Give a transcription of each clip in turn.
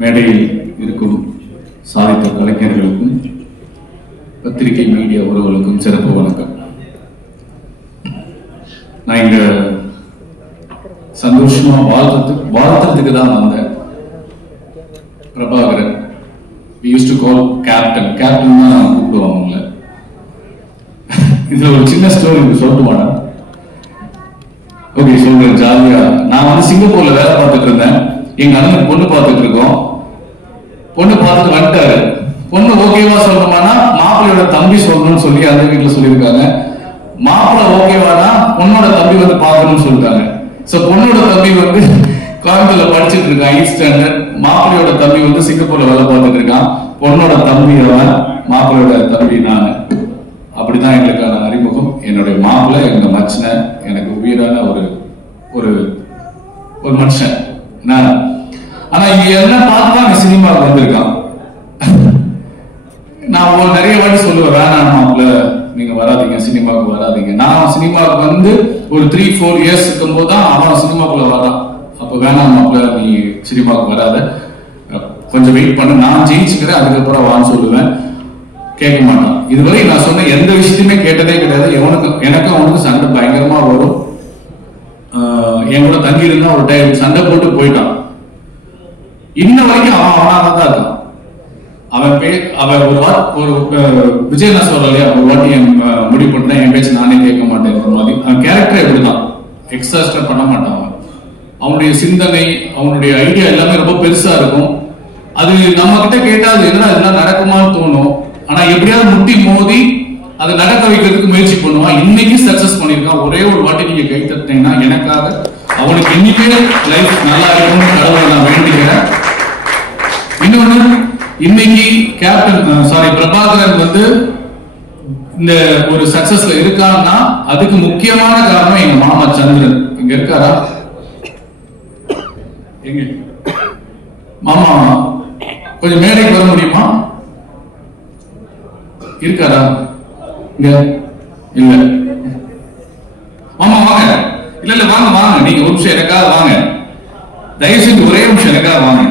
மேடையில் இருக்கும் சாதித்த கலைஞர்களுக்கும் பத்திரிகை மீடியா உறவுகளுக்கும் சிறப்பு வணக்கம். நான் இங்க சந்தோஷமா வாழ்த்துறதுக்கு தான் வந்தேன். Prabhakaran we used to call captain தான் கூப்பிடுவாங்க. இதுல ஒரு சின்ன ஸ்டோரி சொல்லட்டுமாடா? ஓகே, சொல்றேன் ஜாலியா. நான் வந்து சிங்கப்பூர்ல வேலை பார்த்துட்டு இருந்தேன். எங்க அண்ணன் பொண்ணு பார்த்துட்டு இருக்கோம். பொண்ணு பார்த்துட்டு வந்துட்டாரு. பொண்ணு ஓகேவா சொல்லணுமானா மாப்பிள்ளையோட தம்பி சொல்லணும்னு சொல்லி அந்த வீட்டுல சொல்லியிருக்காங்க. மாப்பிள்ளை ஓகேவானா பொண்ணோட தம்பி வந்து பார்க்கணும்னு சொல்லிட்டாங்க. சோ பொண்ணோட தம்பி வந்து கோயம்புத்தூர்ல படிச்சுட்டு இருக்கான் 8th ஸ்டாண்டர்ட். மாப்பிள்ளையோட தம்பி வந்து சிங்கப்பூர்ல வேலை பார்த்துட்டு இருக்கான். பொண்ணோட தம்பி அவன், மாப்பிள்ளையோட தம்பி நான். அப்படிதான் எங்களுக்கான அறிமுகம். என்னுடைய மாப்பிள்ளை எங்க மச்சனை, எனக்கு உயிரான ஒரு ஒரு ஒரு மனுஷன். ஆனா இங்க எல்லாம் பார்த்துதான் அந்த சினிமாவுக்கு வந்திருக்கான். நான் நிறைய வாட்டி சொல்லுவேன், வேணாம் மாப்பிள்ள நீங்க வராதிங்க, சினிமாவுக்கு வராதிங்க. நான் சினிமாவுக்கு வந்து ஒரு 3-4 இயர்ஸ் இருக்கும் போதுதான் அவன் சினிமாக்குள்ள வரான். அப்ப வேணாம் மாப்பிள்ள நீ சினிமாவுக்கு வராத, கொஞ்சம் வெயிட் பண்ண, நான் ஜெயிச்சுக்கிறேன், அதுக்கப்புறம் வான்னு சொல்லுவேன். கேட்க மாட்டான். இதுவரை நான் சொன்ன எந்த விஷயத்தையுமே கேட்டதே கிடையாது. எனக்கு அவனுக்கு சண்டை பயங்கரமா வரும். என் கூட தங்கி இருந்தா ஒரு டைம் சண்டை போட்டு போயிட்டான். இன்ன வரைக்கும் அவனாதான் தான் இருக்கான். அவன் ஒரு விஜய் நான் சொல்ற இல்லையா, ஒரு வாட்டி முடிவு பண்ணிட்டேன், என் பேச்சு நானே கேட்க மாட்டேன். அவன் கேரக்டர் எப்படிதான் எக்ஸ்ட்ரா பண்ண மாட்டான். அவனுடைய சிந்தனை, அவனுடைய ஐடியா எல்லாமே ரொம்ப பெருசா இருக்கும். அது நம்ம கிட்ட கேட்டா அது என்ன இதெல்லாம் நடக்குமான்னு தோணும். ஆனா எப்படியாவது முட்டி மோதி அதை நடக்க வைக்கிறதுக்கு முயற்சி பண்ணுவான். இன்னைக்கு சக்சஸ் பண்ணிருக்கான். ஒரே ஒரு வாட்டி நீங்க கை தட்டினீங்கன்னா எனக்காக அவனுக்கு இன்னைக்கே லைஃப் நல்லா இருக்கும்னு கடவுளை நான் வேண்டிக்கிறேன். இன்னொன்னு, இன்னைக்கு பிரபாகரன் வந்து இந்த ஒரு சக்சஸ்ல இருக்கான்னா அதுக்கு முக்கியமான காரணம் எங்க மாமா சந்திரன். இங்க இருக்காரா? எங்க மாமா கொஞ்சம் மேடைக்கு வர முடியுமா? இருக்காரா? இங்க இல்ல. மாமா வாங்க. இல்ல வாங்க. நீங்க ஒரு நிமிஷம் எனக்காக வாங்க. தயவு செஞ்சு ஒரே நிமிஷம் எனக்காக வாங்க.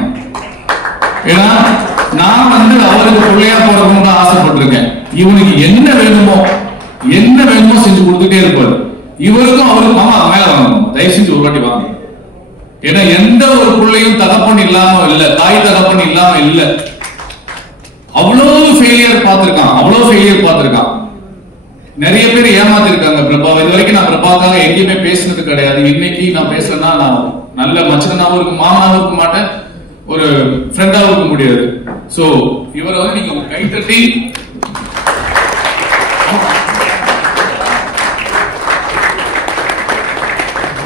ஏன்னா நான் வந்து அவருக்கு பிள்ளையா போறதுன்னு ஆசைப்பட்டிருக்கேன். இவனுக்கு என்ன வேணுமோ செஞ்சு கொடுத்துட்டே இருப்பாரு. இவருக்கும் அவருக்கு மாமா மேல வாங்கணும். தயவு செஞ்சு ஒரு வாட்டி வாங்க. ஏன்னா எந்த ஒரு பிள்ளையும் தகப்பன் இல்லாம இல்ல, தாய் தகப்பன் இல்லாம இல்ல. அவ்வளவு ஃபெயிலியர் பார்த்திருக்கான். நிறைய பேர் ஏமாத்திருக்காங்க பிரபா. இது வரைக்கும் நான் பிரபாக்காக எங்கேயுமே பேசினது கிடையாது. இன்னைக்கு நான் பேசுறேன்னா நான் நல்ல மச்சனாவும் இருக்க, மாமனாவும் இருக்க மாட்டேன், ஒரு ஃப்ரெண்டாவும் இருக்க முடியாது. சோ இவரை வந்து நீங்க கை தட்டி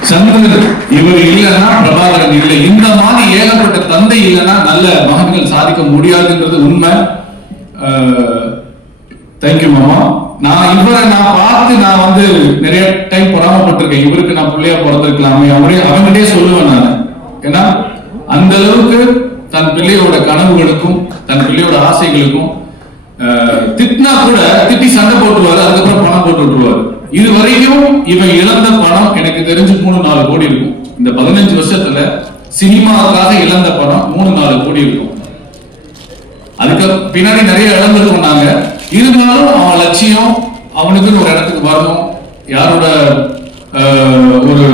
சந்திரன் இவர் இல்லைன்னா பிரபாகரன் இல்லை. இந்த மாதிரி ஏகப்பட்ட தந்தை இல்லைன்னா நல்ல மகன்கள் சாதிக்க முடியாதுன்றது உண்மை. தேங்க்யூ மாமா. நான் பார்த்து நான் வந்து நிறைய டைம் பொறாமப்பட்டிருக்கேன். இவருக்கு நான் பிள்ளையா பிறந்திருக்கலாமே அவங்ககிட்டே சொல்லுவேன் நான். ஏன்னா அந்த அளவுக்கு தன் பிள்ளையோட கனவுகளுக்கும் தன் பிள்ளையோட ஆசைகளுக்கும் திட்டினா கூட திட்டி சண்டை போட்டுருவாரு, அதுக்கப்புறம் பணம் போட்டு விட்டுருவாரு. இது வரைக்கும் இவன் இழந்த பணம் எனக்கு தெரிஞ்சு 3-4 கோடி இருக்கும். இந்த 15 வருஷத்துல சினிமாவுக்காக இழந்த பணம் 3-4 கோடி இருக்கும். அதுக்கு பின்னாடி நிறைய இழந்து சொன்னாங்க. இருந்தாலும் அவன் லட்சியம் அவனுக்குன்னு ஒரு இடத்துக்கு வரணும், யாரோட ஒரு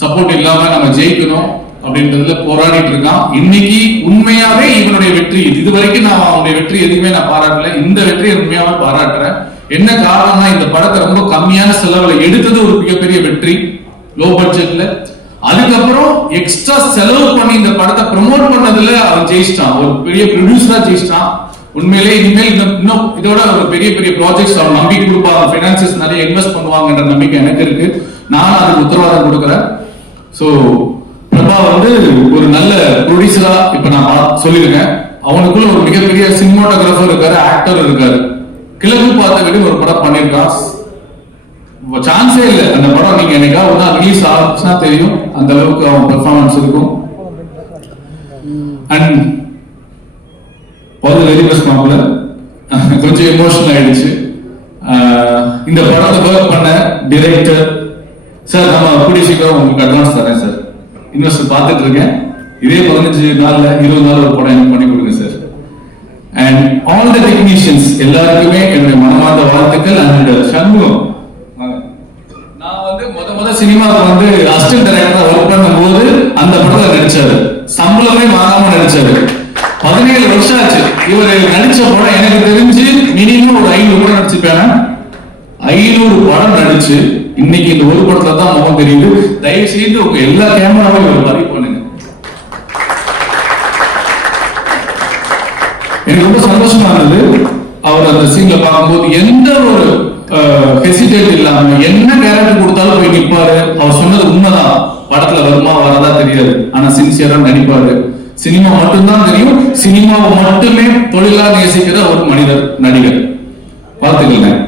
சப்போர்ட் இல்லாம நம்ம ஜெயிக்கணும் அப்படின்றதுல போராடிட்டு இருக்கான். இன்னைக்கு உண்மையாவே இவனுடைய வெற்றி, இது வரைக்கும் நான் அவனுடைய வெற்றி எதுவுமே நான் பாராட்டல, இந்த வெற்றியை உண்மையாவே பாராட்டுறேன். என்ன காரணம்னா இந்த படத்தை ரொம்ப கம்மியான செலவுல எடுத்தது ஒரு மிகப்பெரிய வெற்றி, லோ பட்ஜெட்ல. அதுக்கப்புறம் எக்ஸ்ட்ரா செலவு பண்ணி இந்த படத்தை ப்ரமோட் பண்ணதுல அவன் ஜெயிச்சிட்டான், ஒரு பெரிய ப்ரொடியூசரா ஜெயிச்சிட்டான். உண்மையிலே இனிமேல் இன்னும் இதோட ஒரு பெரிய ப்ராஜெக்ட்ஸ் அவன் நம்பிக்கை கொடுப்பாங்க, பைனான்சியர்ஸ் நிறைய இன்வெஸ்ட் பண்ணுவாங்கன்ற நம்பிக்கை எனக்கு இருக்கு. நான் அதுக்கு உத்தரவாதம் கொடுக்குறேன். சோ பிரபா வந்து ஒரு நல்ல ப்ரொடியூசரா இப்ப நான் சொல்லியிருக்கேன். அவனுக்குள்ள ஒரு மிகப்பெரிய சினிமாட்டோகிராஃபர் இருக்காரு, ஆக்டர் இருக்காரு. கிழக்கு பார்த்த வீடு ஒரு படம் பண்ணிருக்கான். சான்ஸே இல்லை அந்த படம் நீங்க என்னைக்காவது ஒரு நாள் ரிலீஸ் ஆச்சுன்னா தெரியும், அந்த அளவுக்கு அவன் பெர்ஃபார்மன்ஸ் இருக்கும். அண்ட் வெரி பெஸ்ட் மாப்பிள்ள. கொஞ்சம் எமோஷனல் ஆயிடுச்சு. இந்த படத்தை ஒர்க் பண்ண டைரக்டர் சார், நம்ம கூடிய சீக்கிரம் உங்களுக்கு அட்வான்ஸ் தரேன் சார். இன்வெஸ்டர் பார்த்துட்டு இருக்கேன். இதே 15 நாள்ல 20 நாள் ஒரு படம் all the technicians எல்லாருக்குமே என்னுடைய மனமார்ந்த வாழ்த்துக்கள். அண்ட் சண்முகம், நான் வந்து முத சினிமாவுக்கு வந்து அசிஸ்டன்ட் டைரக்டரா ஒர்க் பண்ணும்போது அந்த படத்துல நடிச்சாரு. சம்பளமே வாங்காம நடிச்சாரு. 17 வருஷம் ஆச்சு. இவர் நடிச்ச படம் எனக்கு தெரிஞ்சு மினிமம் ஒரு 500 படம் நடிச்சிருப்பேன். 500 படம் நடிச்சு இன்னைக்கு இந்த ஒரு படத்துல தான் முகம் தெரியுது. தயவு செய்து உங்க எல்லா கேமராவையும் ஒரு பதிவு பண்ணுங்க. எனக்கு ரொம்ப சந்தோஷமா இருந்தது அவர் அந்த சீன்ல பார்க்கும்போது. எந்த ஒரு ஹெசிடேட் இல்லாம என்ன கேரக்டர் கொடுத்தாலும் போய் நிற்பாரு. அவர் சொன்னது உண்மைதான். படத்துல வருமா வரதா தெரியாது, ஆனா சின்சியரா நடிப்பாரு. சினிமா மட்டும்தான் தெரியும். சினிமாவை மட்டுமே தொழிலா நேசிக்கிற ஒரு மனிதர், நடிகர். வாழ்த்துக்கள்.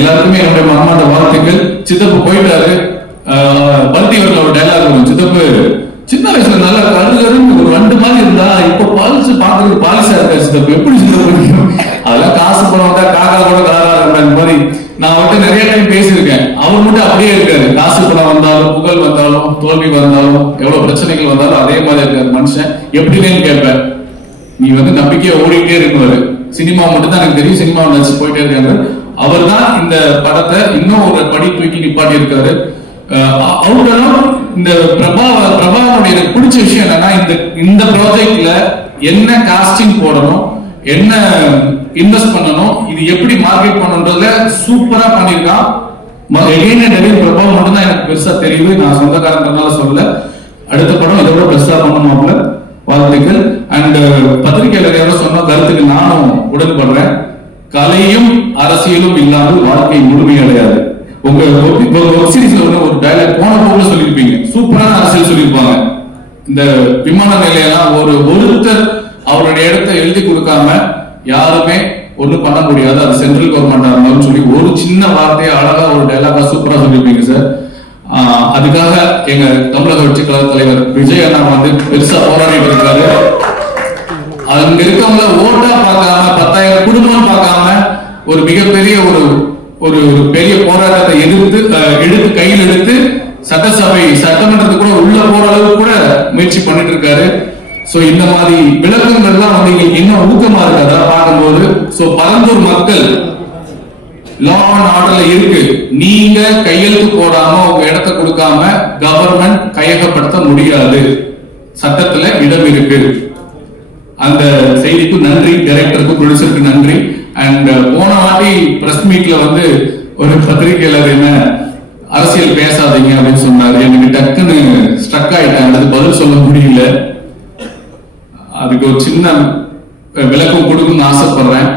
எல்லாருக்குமே என்னுடைய மனமார்ந்த வாழ்த்துக்கள். சித்தப்பு போயிட்டாரு. பருத்தி அவர்கள் ஒரு டைலாக் வரும். சித்தப்பு சின்ன வயசுல நல்லா கருகருன்னு ஒரு வண்டு மாதிரி இருந்தா இப்ப பாலிச்சு பாக்குறது பாலிசா இருக்காரு. சித்தப்பு எப்படி சித்தப்பு? அதெல்லாம் காசு பணம் வந்தா காக்கா கூட கலரா இருந்த மாதிரி நான் அவர்கிட்ட நிறைய டைம் பேசியிருக்கேன். அவர் மட்டும் அப்படியே இருக்காரு. காசு பணம் வந்தாலும், புகழ் வந்தாலும், தோல்வி வந்தாலும், எவ்வளவு பிரச்சனைகள் வந்தாலும் அதே மாதிரி இருக்காரு மனுஷன். எப்படின்னு கேட்பேன். நீ வந்து நம்பிக்கையா ஓடிட்டே இருக்குவாரு. சினிமா மட்டும் தான் எனக்கு தெரியும். சினிமா நினைச்சு போயிட்டே இருக்காரு. அவர் தான் இந்த படத்தை இன்னும் ஒரு படி தூக்கி நிப்பாட்டி இருக்காரு. அவங்களும் இந்த பிரபாவனுடைய எனக்கு பிடிச்ச விஷயம் என்னன்னா, இந்த ப்ராஜெக்ட்ல என்ன காஸ்டிங் போடணும், என்ன இன்வெஸ்ட் பண்ணணும், இது எப்படி மார்க்கெட் பண்ணணும்ன்றதுல சூப்பரா பண்ணிருக்கான். பிரபாவ மட்டும் தான் எனக்கு பெருசா தெரியுது. நான் சொந்தக்காரங்கிறதுனால சொல்லல. அடுத்த படம் இதை விட பெருசா பண்ணணும்ல. வாழ்த்துக்கள். அண்ட் பத்திரிகையாளர் சொன்ன கருத்துக்கு நானும் உடன்படுறேன். கலையும் அரசியலும் இல்லாமல் வாழ்க்கை முழுமையடையாது. உங்க சீரீஸ்ல ஒரு டைலாக் போன போக்குல சொல்லிருப்பீங்க. சூப்பரான அரசியல் சொல்லியிருப்பாங்க. இந்த விமான நிலையெல்லாம் ஒருத்தர் அவருடைய இடத்தை எழுதி கொடுக்காம யாருமே ஒண்ணு பண்ண முடியாது. அது சென்ட்ரல் கவர்மெண்டா இருந்தாலும் சொல்லி ஒரு சின்ன வார்த்தையை அழகா ஒரு டைலாக்கா சூப்பரா சொல்லிருப்பீங்க சார். அதுக்காக எங்க தமிழக வெற்றி கழக தலைவர் விஜய் அண்ணா வந்து பெருசா போராடிட்டு இருக்காரு. அங்க இருக்கவங்க ஓட்டா பார்க்காம 10,000 குடும்பம் பார்க்காம ஒரு மிகப்பெரிய ஒரு பெரிய போராட்டத்தை எடுத்து கையில் எடுத்து சட்டமன்றத்துக்கு கூட உள்ள போற அளவுக்கு கூட முயற்சி பண்ணிட்டு இருக்காரு. சோ இந்த மாதிரி விளக்கங்கள்லாம் வந்து இன்னும் ஊக்கமா இருக்கு. அதெல்லாம் பார்க்கும்போது பரந்தூர் மக்கள் லா அண்ட் ஆர்டர்ல இருக்கு. நீங்க கையெழுத்து போடாம உங்க இடத்தை கொடுக்காம கவர்மெண்ட் கையகப்படுத்த முடியாது. சட்டத்துல இடம் இருக்கு. அந்த செய்திக்கு நன்றி. டைரக்டருக்கு, ப்ரொடியூசருக்கு நன்றி. அண்ட் போன வாட்டி பிரஸ் மீட்ல வந்து ஒரு பத்திரிகையாளர் என்ன அரசியல் பேசாதீங்க அப்படின்னு சொன்னாரு. எனக்கு டக்குன்னு ஸ்ட்ரக் ஆயிட்டேன். அது பதில் சொல்ல முடியல. அதுக்கு ஒரு சின்ன விளக்கம் கொடுக்கணும்னு ஆசைப்படுறேன்.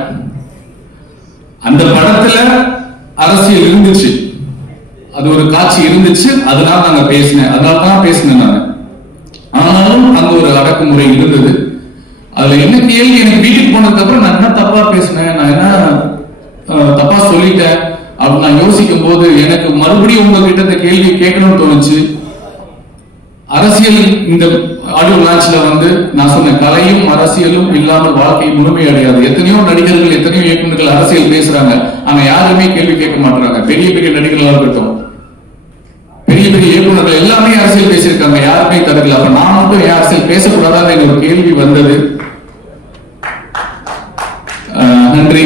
அந்த படத்துல அரசியல் இருந்துச்சு. அது ஒரு காட்சி இருந்துச்சு. அதனால நாங்க பேசினேன். அதனாலதான் பேசினேன் நான். ஆனாலும் அங்க ஒரு அடக்குமுறை இருந்தது. அதுல என்ன கேள்வி, எனக்கு வீட்டுக்கு போனதுக்கு அப்புறம் நான் என்ன தப்பா பேசினேன், நான் என்ன தப்பா சொல்லிட்டேன் அப்படின்னு நான் யோசிக்கும் போது எனக்கு மறுபடியும் உங்ககிட்ட இந்த கேள்வி கேட்கணும்னு தோணுச்சு. அரசியல் இந்த ஆடியோ லான்ச்ல வந்து நான் சொன்னேன், கலையும் அரசியலும் இல்லாமல் வாழ்க்கை முழுமையடையாது. எத்தனையோ நடிகர்கள், எத்தனையோ இயக்குநர்கள் அரசியல் பேசுறாங்க. ஆனா யாருமே கேள்வி கேட்க மாட்டாங்க. பெரிய பெரிய நடிகர்களா இருக்கட்டும், பெரிய பெரிய இயக்குநர்கள் எல்லாமே அரசியல் பேசியிருக்காங்க. யாருமே தடுக்கல. அப்ப நான் மட்டும் ஏன் அரசியல் பேசக்கூடாதான்னு ஒரு கேள்வி வந்தது. நன்றி.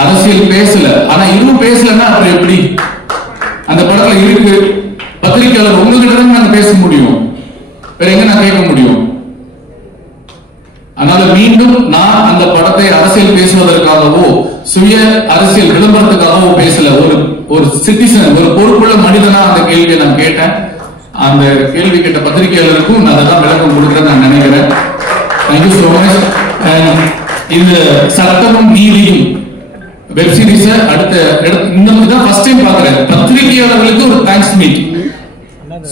அரசியல் பேசல, ஆனா இதுவும் பேசலன்னா அப்புறம் எப்படி? அந்த படத்துல இருக்கு. பத்திரிகையாளர் உங்ககிட்ட தான் நாங்க பேச முடியும். வேற எங்க நான் கேட்க முடியும்? அதனால மீண்டும் நான் அந்த படத்தை அரசியல் பேசுவதற்காகவோ சுய அரசியல் விளம்பரத்துக்காகவோ பேசல. ஒரு சிட்டிசன், ஒரு பொறுப்புள்ள மனிதனா அந்த கேள்வியை நான் கேட்டேன். அந்த கேள்வி கேட்ட பத்திரிகையாளருக்கும் நான் அதான் விளக்கம் கொடுக்கிறேன் நான் நினைக்கிறேன். Thank you so much. இந்த சட்டமும் நீதியும் வெப் சீரிஸ் அடுத்த இந்த மாதிரி தான் ஃபர்ஸ்ட் டைம் பாக்குறேன். பத்திரிகையாளர்களுக்கு ஒரு thanks meet.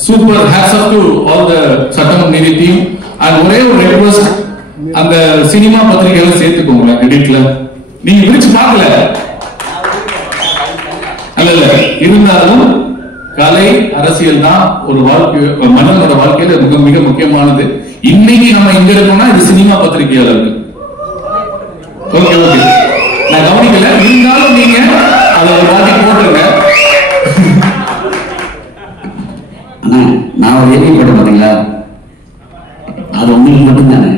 Super. Hats off to all the சட்டமும் நீதி டீம். அண்ட் ஒரே ஒரு ரெக்வெஸ்ட், அந்த சினிமா பத்திரிகைகளை சேர்த்துக்கோங்க எடிட்ல. நீங்க பிரிச்சு பார்க்கல அல்ல, இருந்தாலும் கலை அரசியல் தான் ஒரு வாழ்க்கை, மனிதனோட வாழ்க்கையில மிக மிக முக்கியமானது. இன்னைக்கு நம்ம இங்க இருக்கோம்னா இது சினிமா பத்திரிகையாளர்கள். ஓகே ஓகே, நான் கவனிக்கல. இருந்தாலும் நீங்க அதை ஒரு வாட்டி போட்டுருங்க. நான் ஒரு ஏவி போட்டு பாத்தீங்களா, அது உங்களுக்கு மட்டும் தானே?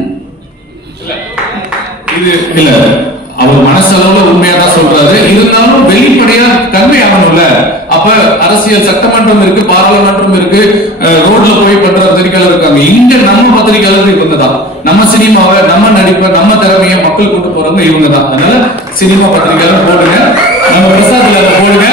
இது இல்ல, அவ மனசளவுல உண்மையா தான் சொல்றாரு. இருந்தாலும் வெளிப்படையா கன்வே ஆகணும்ல. அப்ப அரசியல் சட்டமன்றம் இருக்கு, பாராளுமன்றம் இருக்கு, ரோட்ல போய் பண்ற பத்திரிகையாளர் இருக்காங்க. இங்க நம்ம பத்திரிகையாளர் இவங்க தான். நம்ம சினிமாவை, நம்ம நடிப்பை, நம்ம திறமையை மக்கள் கொண்டு போறவங்க இவங்க தான். அதனால சினிமா பத்திரிகையாளர் போடுங்க, நம்ம பிரசாத்ல போடுங்க.